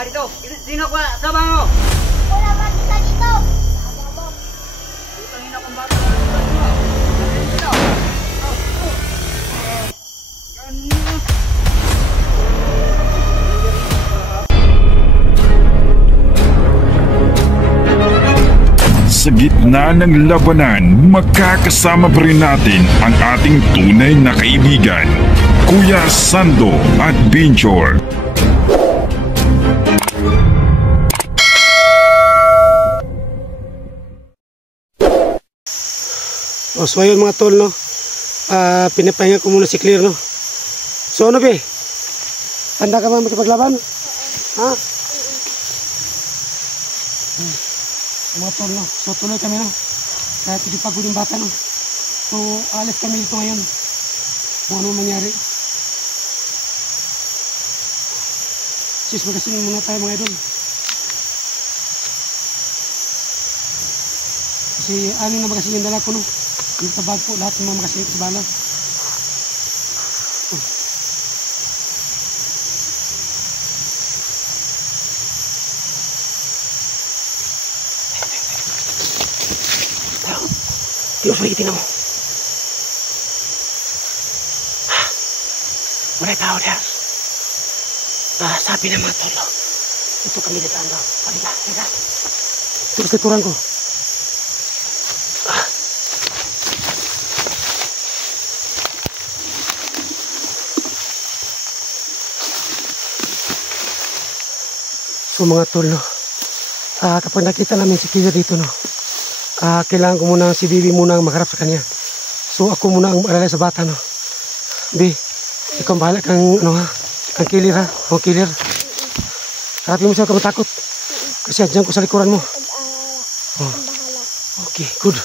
ka dito. Sino ka? Sama mo. Wala man isa dito. Utangin akong bata. Dito. Sa gitna ng labanan, makakasama pa rin natin ang ating tunay na kaibigan, Kuya Sando at Binjor. So ayun mga tol, no? Pinapahinga ko muna si Clear, no? So ano be? Handa ka ba makipaglaban? Ha? Mga tol, no? So tuloy kami, no? Kahit hindi pagod yung bata, no? So alis kami dito ngayon. Kung ano mangyari. Sis, magasin muna tayo mga idol. Kasi aling na magasin yung dala ko, no? Yung tabag po, lahat ng mga magasin sa bala. Diyos, magitin na mo. Wala tao diyan. Sabi ng mga tolo, ito kami dadaan daw. Halika, halika. Terus keturang ko. So mga tol, no? Kapag nakita namin si Kaya dito, no? Kailangan ko muna si Bibi muna ang magharap sa kanya. So ako muna ang alalay sa bata, no? Bi, ikaw bahala kang, ano ha? Kang kilir ha? O kilir. Harapin mo siya ka matakot. Kasi adyan ko sa likuran mo. Oh. Okay, good.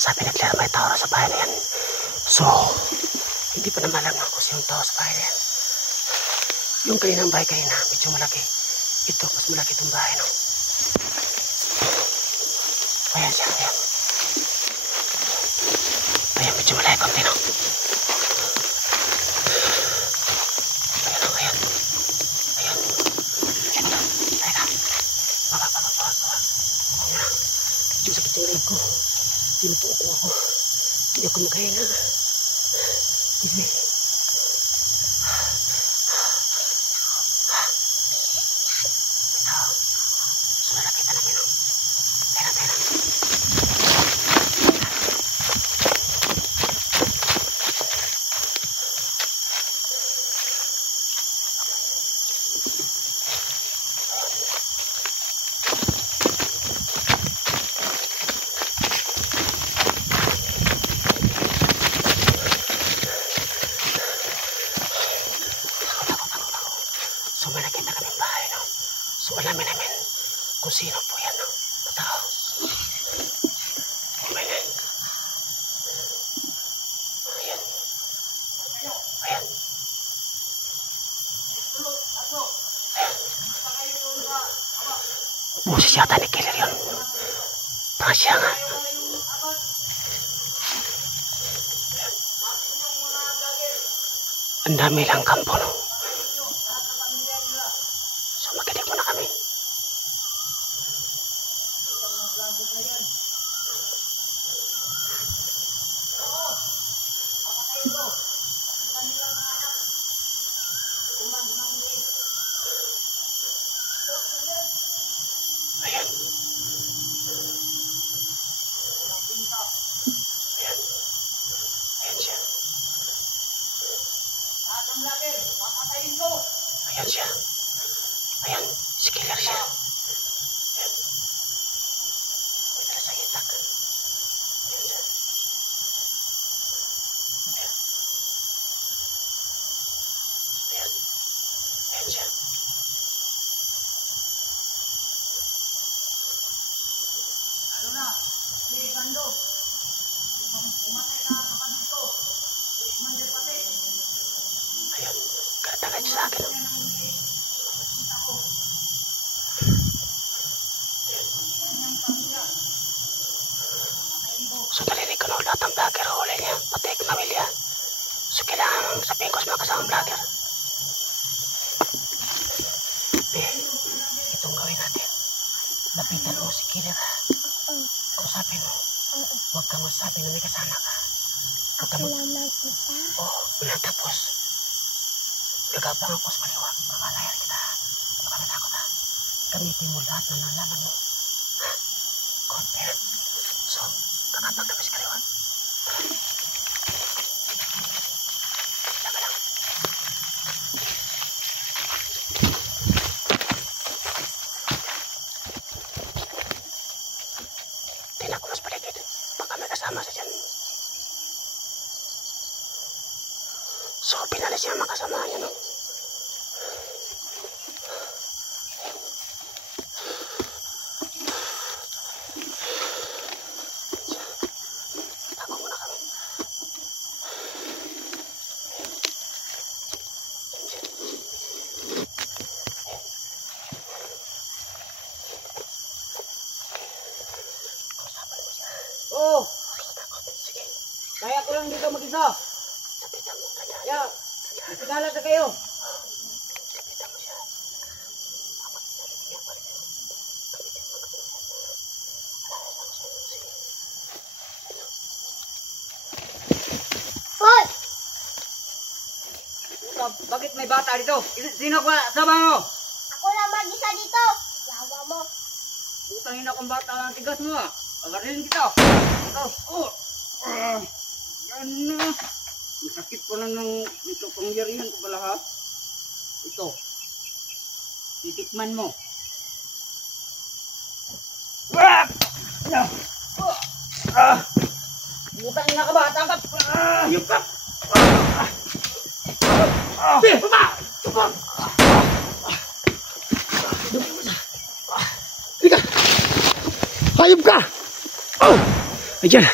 Sabi ni Claire may tao sa bahay na yan. So, hindi pa na malaman kung sino tao sa bahay na yan. Yung kaninang bahay kanina, medyo malaki. Ito, mas malaki itong bahay, no? Ayan siya, ayan. Ayan, medyo malaki konti, no? Ayan, no, ayan. Ayan. Ayan, teka. Baba. Ayan, medyo sakit yung leg ko. Pinupo ko ako. Hindi ako makahinga. Sige. Ito. So, nalapitan namin. Tera. So may nakita kaming bahay, no? So alamin namin kung sino po yan, no? Totoo. Ayan. Ayan. Boses yata ni Killer yun. Parang siya nga. Ang dami lang kampo, no? So makinig muna kami. Ayan. Ayan siya. Ayan siya. Ayan, si Killer siya. Ayan. May dala sa itak. Ayan siya. Ayan. Ayan. Ayan siya. Ayun, karatangay siya sa akin. So narinig ko na lahat ng vlogger huli niya, pati pamilya. So kailangan sabihin ko sa mga kasamang vlogger. Itong gawin natin. Lapitan mo si Killer. Kausapin mo. Huwag kang masabi na may kasama ka. Huwag kang tapos. Gagapang ako sa kaliwa. Kakalayan kita. Kakalatakot ha. Gamitin mo lahat na nalaman mo. Confident. So, kakapag kami sa kaliwa. Saka lang. Tingnan ko mas paligid. Baka may kasama sa dyan. So, pinalis niya ang mga kasama niya, no? Tago muna kami. Oh, Sige. kaya ko lang dito mag-isa. Lapitan mo ka dyan. Kaya, isigala na kayo. Lapitan mo siya. Hoy! Bakit may bata dito? Sino ka sama mo? Ako lang mag-isa dito. Yawa mo. Utangin akong bata ng tigas mo ah. Pagarilin kita. Ito. Oh. Yan na. Masakit ko lang ng ito pangyarihan ko pala ha. Ito. Titikman mo. Utangin na ka ba? Tangkap. Ayun ka. Halika! Hayop ka! Oh! Ayan!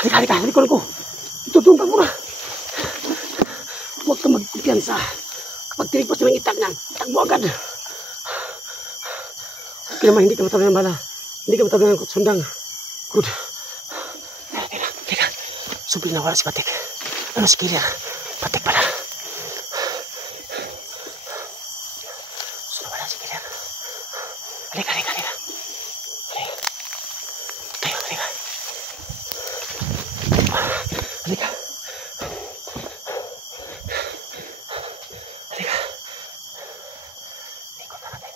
Halika! Halika ko! Itutulong ka muna! Huwag kang magkumpiyansa. Kapag tinigpas mo yung itag niyan, itag mo agad. Okay naman, hindi ka matawag ng bala. Hindi ka matawag ng sundang. Good. Halika! Subli na wala si Patik. Ano si Killer? Patik pala. Wala si Killer. Halika. Tayo, halika. Halika. Ikot na natin.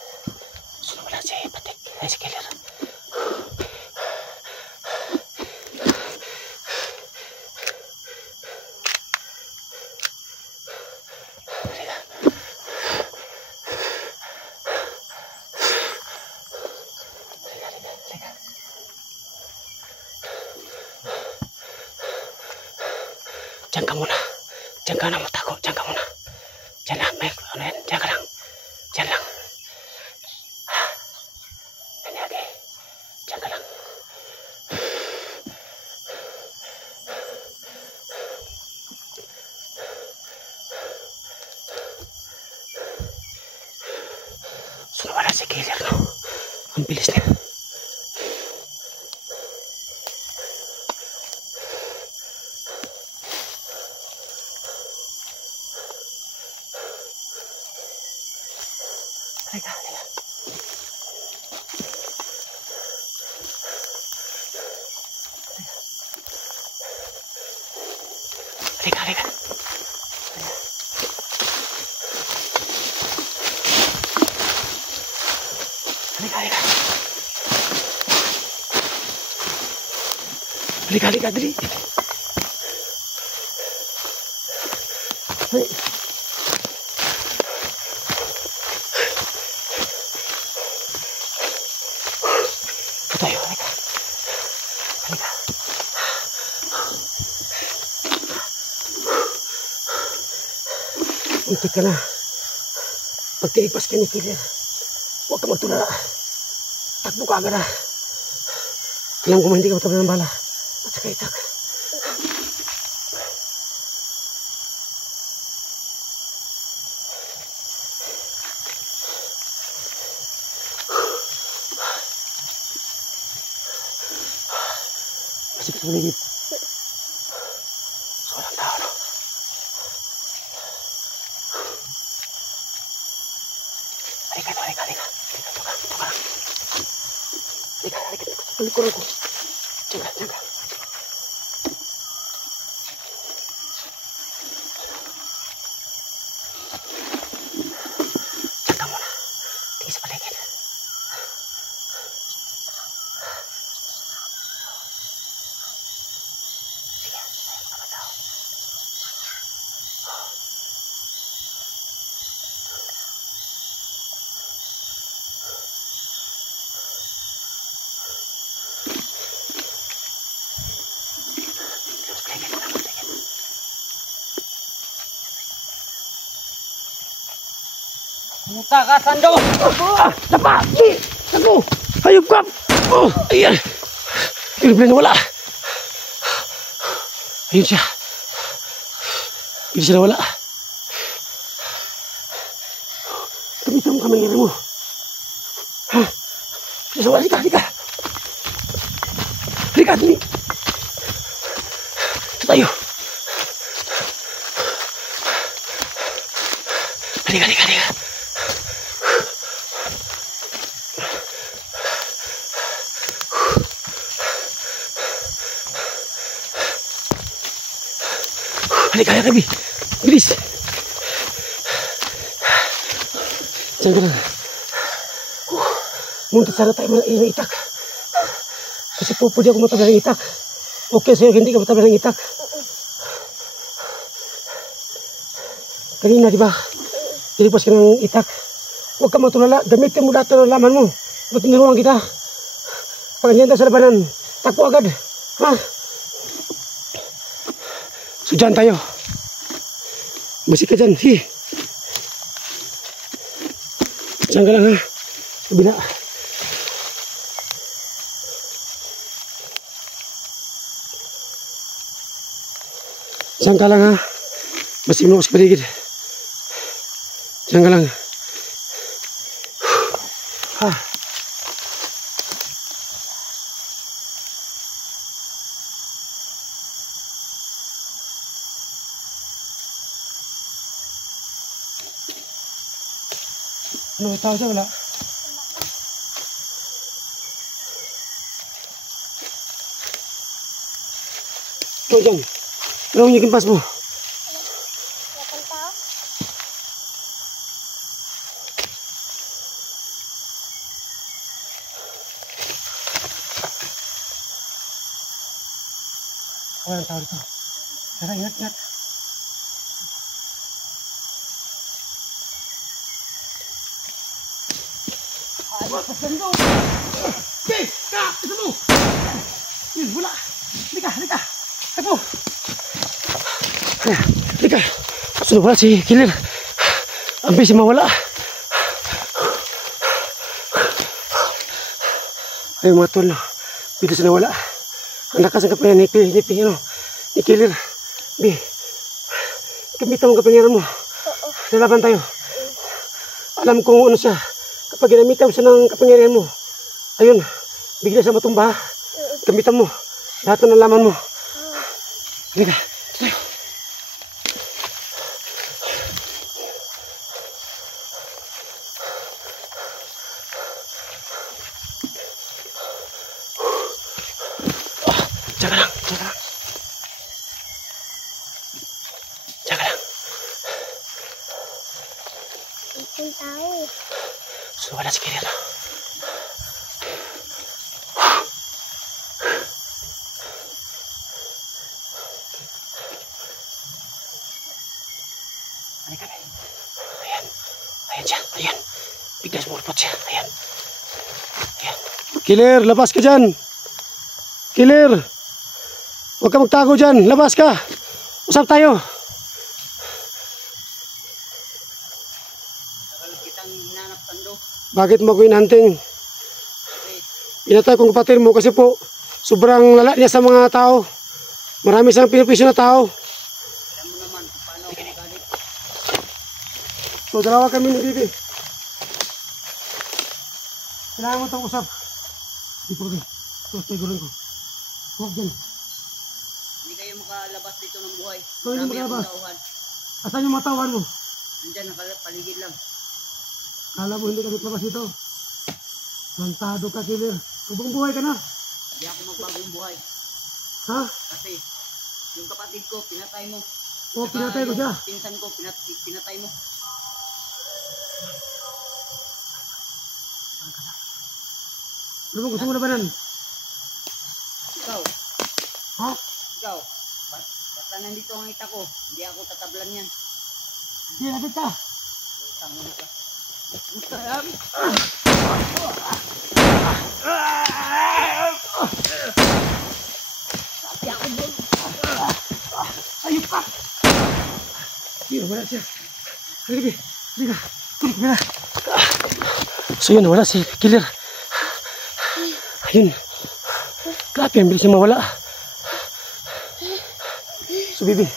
Wala si Patik. Ay, si Killer. Diyan ka muna. Diyan ka na mo tago. Diyan ka muna. Diyan lang. May ano yan. Diyan ka lang. Diyan lang. Ano okay. Diyan ka lang. So wala si Killer, no? Ang bilis niya. Halika. Halika, dali. Hey. Tayo, halika. Untik ka na. Pag tinigpas ka ni Killer, huwag ka magtulala. Takbo ka agad na. Alam ko man hindi ka matabla ng bala. At saka itak. Masih sa paligid. So, walang tao, no? Halika. Sa likuran ko. Jaga. Jaga muna. Tingin sa paligid. Sige, ayaw mga tao. Muka ka, Sando! Tapa! Ako! Hayop ka! Oh, ayan! Bigla nawala! Ayun siya! Bigla siya nawala! Gamitin mo kamay mo! Ha? Bigla siya nawala! Halika! Dali! Tayo! Halika! Halika, Gabi. Bilis. Diyan ka lang. Munti sana tayo ng itak. Kasi pwede ako matabla ng itak. Okay sa'yo, hindi ka matabla ng itak. Kanina, di ba? Tilipas ka ng itak. Huwag ka matulala. Gamitin mo lahat ng laman mo. Ba't tinuruan kita? Pag nandiyan sa labanan, takbo agad. Ha? So dyan tayo. Masih ka dyan. Sige. Dyan ka lang ha. Kabila. Dyan ka lang ha. Masih mo sa paligid. Dyan ka lang. Ha. Ano, may tao siya, wala? Ito dyan. Anong yung kimpas mo? Walang tao? Walang tao dito. Tara, ingat. Sando! Okay, ito mo! Yun, wala! Halika! Takbo! Halika! Sunod wala si Killer. Ang busy mawala. Ay mga tol, bilis na wala. Ang lakas ang kapangyarihan ni Killer. Gamitan mo kapangyarihan mo. Lalaban tayo. Alam kong ano siya. Kapag ginamitan mo siya ng kapangyarihan mo, ayun, bigla siya matumba. Gamitan mo lahat ng nalaman mo. Halika, tayo. Diyan ka lang. Walang tao. So, wala si Killer. Halika, be. Ayan siya. Ayan. Bigla sumurpot siya. Ayan. Killer, labas ka dyan. Killer. Huwag ka magtago dyan. Labas ka. Usap tayo. Kitang hinanap, Sando. Bakit mo ako inhunting? Inatay kong kapatid mo kasi po sobrang lala niya sa mga tao. Marami siyang pinipisyo na tao. Alam mo naman kung paano ako magalit. So dalawa kami ni Bibi. Kailangan mo itong usap. Di po rin. Ito, tigurin ko. Huwag dyan. makalabas dito ng buhay. So, hindi Marami akong makalabas? tauhan. Asan yung mga tawan mo? Nandyan, nakapaligid lang. Kala mo hindi kami labas dito. Mantado ka, killer. Kubong buhay ka na. Hindi ako magbagong buhay. Ha? Kasi, yung kapatid ko, pinatay mo. O, pinatay ko yung siya. pinsan ko, pinatay mo. Ano mo gusto mo labanan? Ikaw, Ha? ikaw. Basta nandito ang ita ko, hindi ako tatablan yan. Sige, lapit ka. Utang mo na ka. Utang. Sabi ako doon. Ayun ka. Sige, wala siya. Halika, halika. Tulog ka na. So yun, wala si killer. Ayun. Grabe, ang bilis niya mawala. So, Bibi.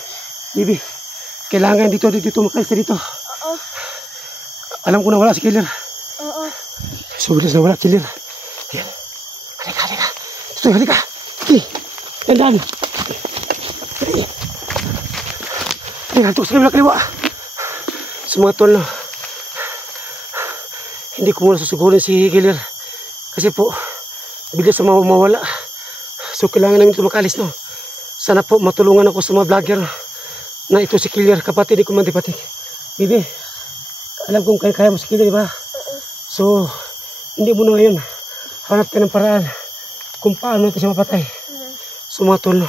Kailangan dito makalis na dito. Oo. Alam ko na wala si killer. Oo. So, bilis na wala si killer. Ayan. Halika. Tutoy, halika. Okay. Dandan. Halika, sa kaliwa. So, mga tol, no. Hindi ko muna susugurin si killer. Kasi po, bilis na mawala. So, kailangan namin ito makalis, no. Sana po matulungan ako sa mga vlogger na ito si killer, kapatid ko man dipatik. Bibi, alam kong kaya mo si killer, di ba? So, hindi mo na ngayon hanap ka ng paraan kung paano ito siya mapatay. So, mga tol,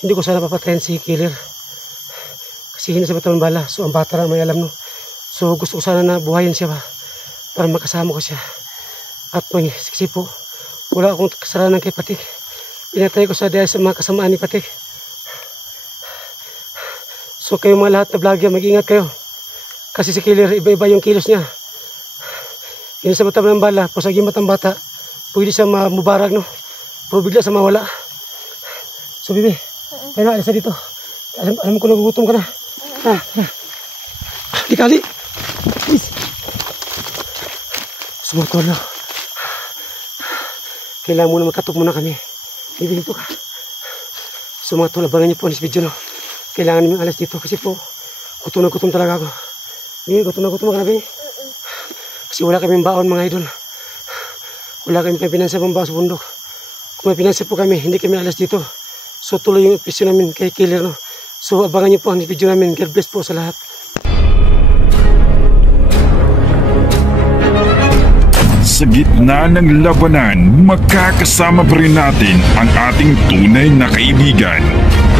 hindi ko sana papatayin si killer kasi hindi sa batang bala. So, ang bata lang may alam, no. So, gusto ko sana na buhayin siya ba para makasama ko siya. At kasi po, wala akong kasalanan kay Patik. Pinatay ko sa dahil sa mga kasamaan ni Patik. So kayo mga lahat na vlogger, mag-ingat kayo. Kasi si killer, iba-iba yung kilos niya. Hindi sa mata ng bala, pusagin matang bata, pwede siya mamubarag, no? Pero bigla sa mawala. So Bibi, kaya na, alis na dito. Alam ko nagugutom ka na. Dikali. Please. Sumutolo. Kailangan muna magkatok muna kami. Bibi, dito ka. So mga tol, abangan niyo po ang video, no. Kailangan namin alas dito kasi po gutom na gutom talaga ako. Bibi, gutom na gutom ka na, Bibi. Kasi wala kaming baon, mga idol. Wala kaming pinansa pang baon sa bundok. Kung may pinansa po kami, hindi kami alas dito. So tuloy yung episode namin kay killer, no. So abangan niyo po ang video namin. God bless po sa lahat. Sa gitna ng labanan, magkakasama pa rin natin ang ating tunay na kaibigan,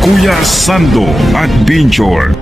Kuya Sando at Binchor.